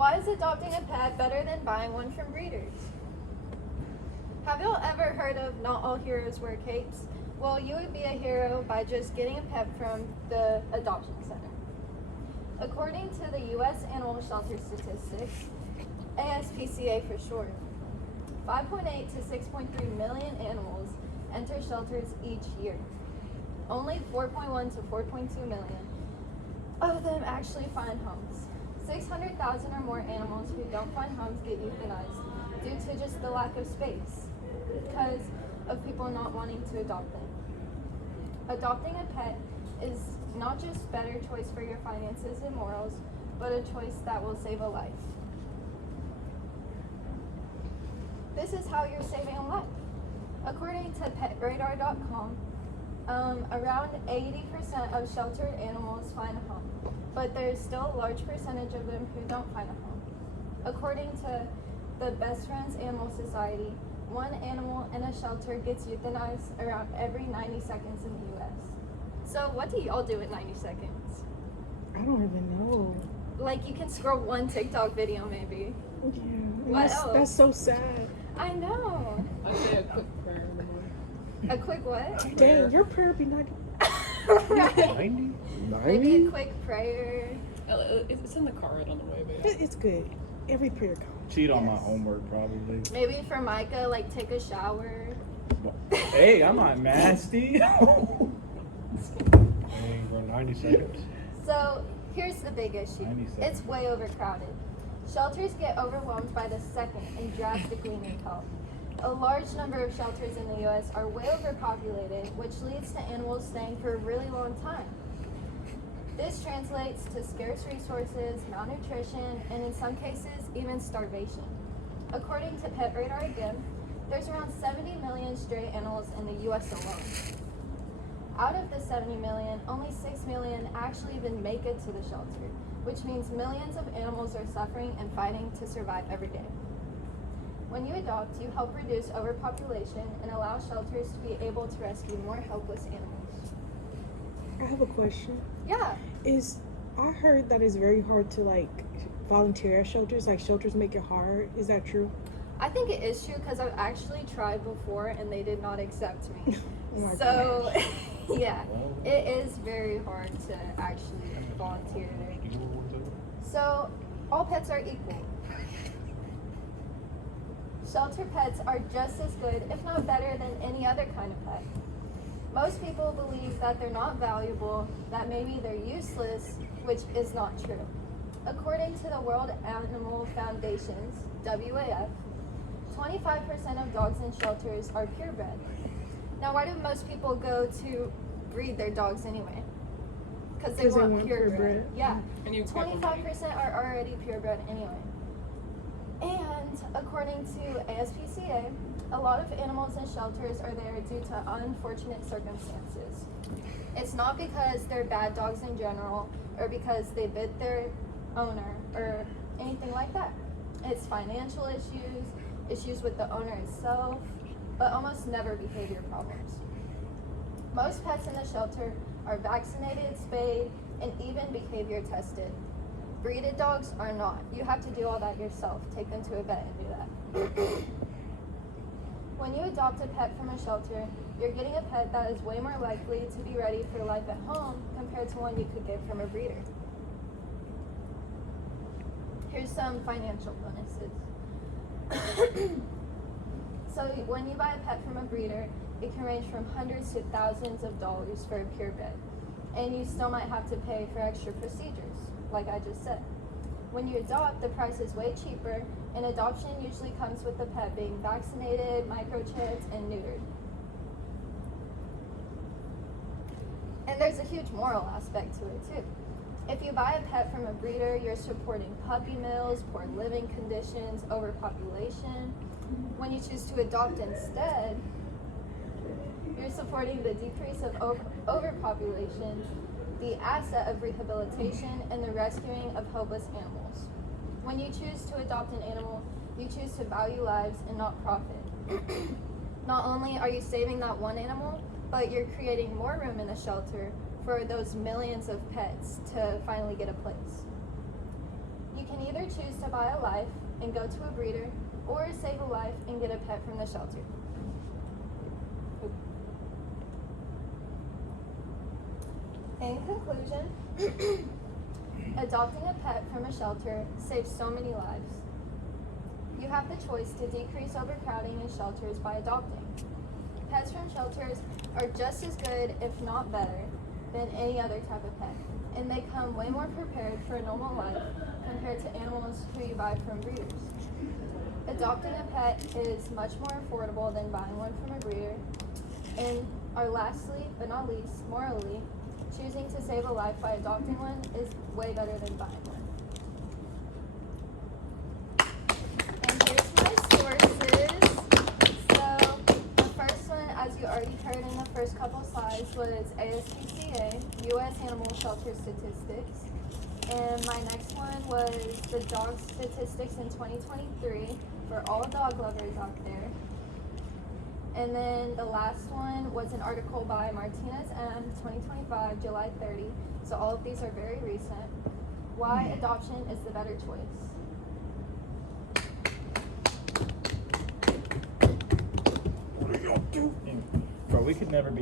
why is adopting a pet better than buying one from breeders? Have y'all ever heard of not all heroes wear capes? Well, you would be a hero by just getting a pet from the adoption center. According to the U.S. Animal Shelter Statistics, ASPCA for short, 5.8 to 6.3 million animals enter shelters each year. Only 4.1 to 4.2 million of them actually find homes. 600,000 or more animals who don't find homes get euthanized due to just the lack of space because of people not wanting to adopt them. Adopting a pet is not just better choice for your finances and morals, but a choice that will save a life. This is how you're saving a life. According to petradar.com, around 80% of sheltered animals find a home, but there's still a large percentage of them who don't find a home. According to the Best Friends Animal Society, one animal in a shelter gets euthanized around every 90 seconds in the U.S. So what do y'all do in 90 seconds? I don't even know. Like, you can scroll one TikTok video maybe. Yeah. What else? That's so sad. I know. I say a quick prayer in the morning. A quick what? Dang, your prayer be not. Right. 90? Maybe a quick prayer. It's in the car right on the way, but It's good. Every prayer counts. Cheat on my homework, probably. Maybe for Micah, like take a shower. Hey, I'm not nasty. Dang, bro, 90 seconds. So here's the big issue. 90 seconds. It's way overcrowded. Shelters get overwhelmed by the second and drastically need help. A large number of shelters in the U.S. are way overpopulated, which leads to animals staying for a really long time. This translates to scarce resources, malnutrition, and in some cases, even starvation. According to Pet Radar again, there's around 70 million stray animals in the U.S. alone. Out of the 70 million, only 6 million actually even make it to the shelter, which means millions of animals are suffering and fighting to survive every day. When you adopt, you help reduce overpopulation and allow shelters to be able to rescue more helpless animals. I have a question. Yeah. I heard that it's very hard to like volunteer at shelters. Like shelters make it hard. Is that true? I think it is true because I've actually tried before and they did not accept me. Oh my So, yeah, it is very hard to actually volunteer there. So, all pets are equal. Shelter pets are just as good, if not better, than any other kind of pet. Most people believe that they're not valuable, that maybe they're useless, which is not true. According to the World Animal Foundation's WAF, 25% of dogs in shelters are purebred. Now, why do most people go to breed their dogs anyway? Because they want purebred. Yeah, and you 25% are already purebred anyway. And according to ASPCA, a lot of animals in shelters are there due to unfortunate circumstances. It's not because they're bad dogs in general or because they bit their owner or anything like that. It's financial issues, issues with the owner itself, but almost never behavior problems. Most pets in the shelter are vaccinated, spayed, and even behavior tested. Breeded dogs are not. You have to do all that yourself. Take them to a vet and do that. When you adopt a pet from a shelter, you're getting a pet that is way more likely to be ready for life at home compared to one you could get from a breeder. Here's some financial bonuses. So when you buy a pet from a breeder, it can range from hundreds to thousands of dollars for a purebred. And you still might have to pay for extra procedures, like I just said. When you adopt, the price is way cheaper, and adoption usually comes with the pet being vaccinated, microchipped, and neutered. And there's a huge moral aspect to it too. If you buy a pet from a breeder, you're supporting puppy mills, poor living conditions, overpopulation. When you choose to adopt instead, you're supporting the decrease of overpopulation, the asset of rehabilitation, and the rescuing of hopeless animals. When you choose to adopt an animal, you choose to value lives and not profit. Not only are you saving that one animal, but you're creating more room in the shelter for those millions of pets to finally get a place. You can either choose to buy a life and go to a breeder, or save a life and get a pet from the shelter. In conclusion, adopting a pet from a shelter saves so many lives. You have the choice to decrease overcrowding in shelters by adopting. Pets from shelters are just as good, if not better, than any other type of pet, and they come way more prepared for a normal life compared to animals who you buy from breeders. Adopting a pet is much more affordable than buying one from a breeder. And our lastly, but not least, morally, choosing to save a life by adopting one is way better than buying one. And here's my sources. So the first one, as you already heard in the first couple slides, was ASPCA, U.S. Animal Shelter Statistics. And my next one was the dog statistics in 2023 for all dog lovers out there. And then the last one was an article by Martinez M, 2025, July 30. So all of these are very recent. Why adoption is the better choice. Bro, we could never be